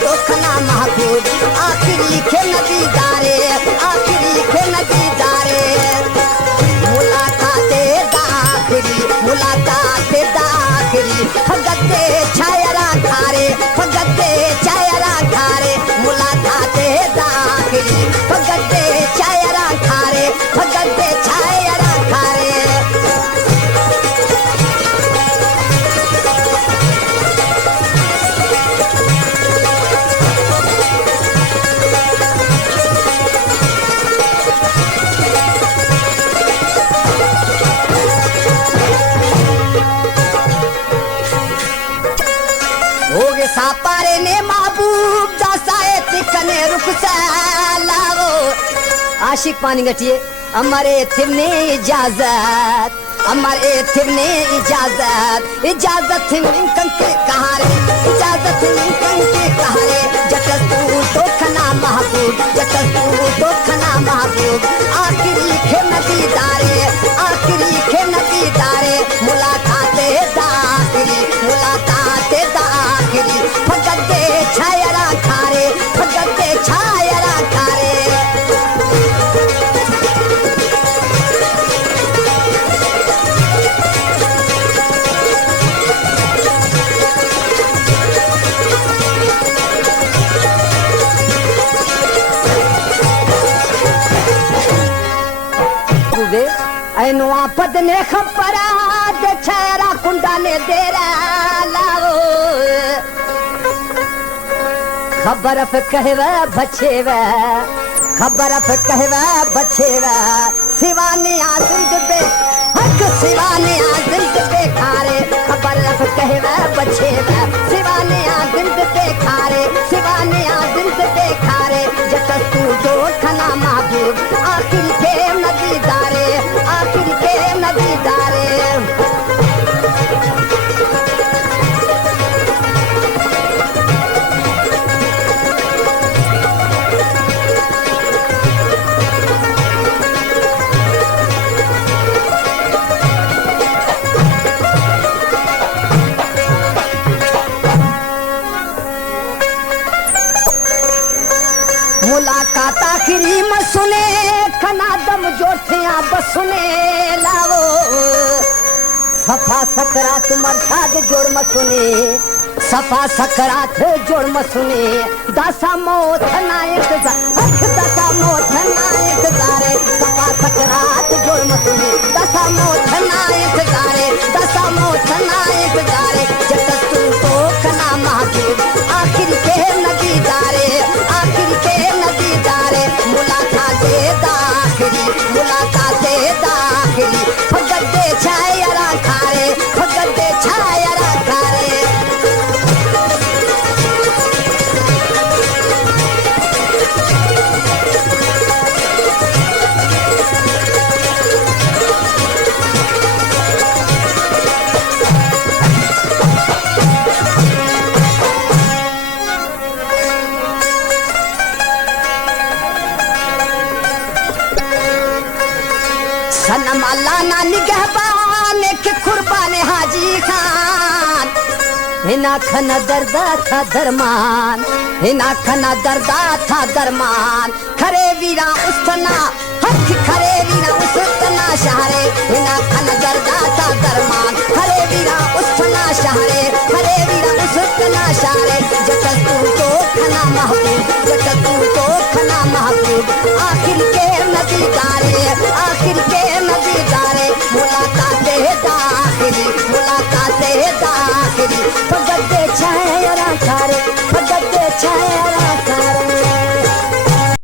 तो खना महबूब आखिर लिखे नदी दारे आखिर लिखे नदी दारे मुलाकाते दाखिरी फगते छायरा खारे फगते छायरा खारे मुलाकाते दाखिरी फगते छायरा खारे फगते छायरा खारे सापारे ने महबूब दसाए तिकने रुख लावो आशिक पानी गटिए हमारे थिमने इजाजत हमारे थिमने इजाजत इजाजत थिमकन के कहारे इजाजत थिमकन के कहारे जटस तू तो खना महबूब जटस तू तो खना महबूब आखिर लिखे नदी दारे आखिर लिखे नदी दारे मुलाकाते दाखिरी मुलाकाते दाखिरी फगते छायरा खारे फगते छायरा खारे ऐनुआ पद ने खपरा दे छायरा कुंडा ने देरा लाओ खबर पे कहवा बचेवा खबर पे कहवा बचेवा सिवाने आजिंद पे हक सिवाने आजिंद पे खारे खबर पे कहवा बचेवा सिवाने आजिंद पे खारे सिवाने आजिंद पे खारे जटस तू जो खना महबूब आखिर के नदी दारे आखिर के नदी दारे मुलाकात आखिरी में सुने खना दम जोठिया बसुने लाओ सफा सकरात मरसाद जोड़ मसुने सफा सकरात जोड़ मसुने दशा मोथ नायक दशा मोथ नायक दारे सफा सकरात जोड़ मसुने दशा मोथ नायक दारे दशा मोथ नायक दारे जटस तू तो खना महबूब आखिर के नदी दारे आखिर के नदी दारे मुलाकाते दाखिरी मुलाकाते दाखिरी फगते छायरा खारे फगते छायरा खारे सनम अल्लाह ना निगहबान के कुर्बान हाजी खान हिना खना दर्दा था दरमान हिना खना दर्दा था दरमान खरे वीरा उस्तना हक खरे वीरा उस्तना शहरे हिना खना दर्दा था दरमान खरे वीरा उस्तना शहरे खरे वीरा उस्तना शहरे जटस तू तो खना महबूब जटस तू तो खना महबूब आखिर के नदी दारे आखिर के नदी दारे मुलाकाते दाखिरी मुलाकाते दाखिरी फगते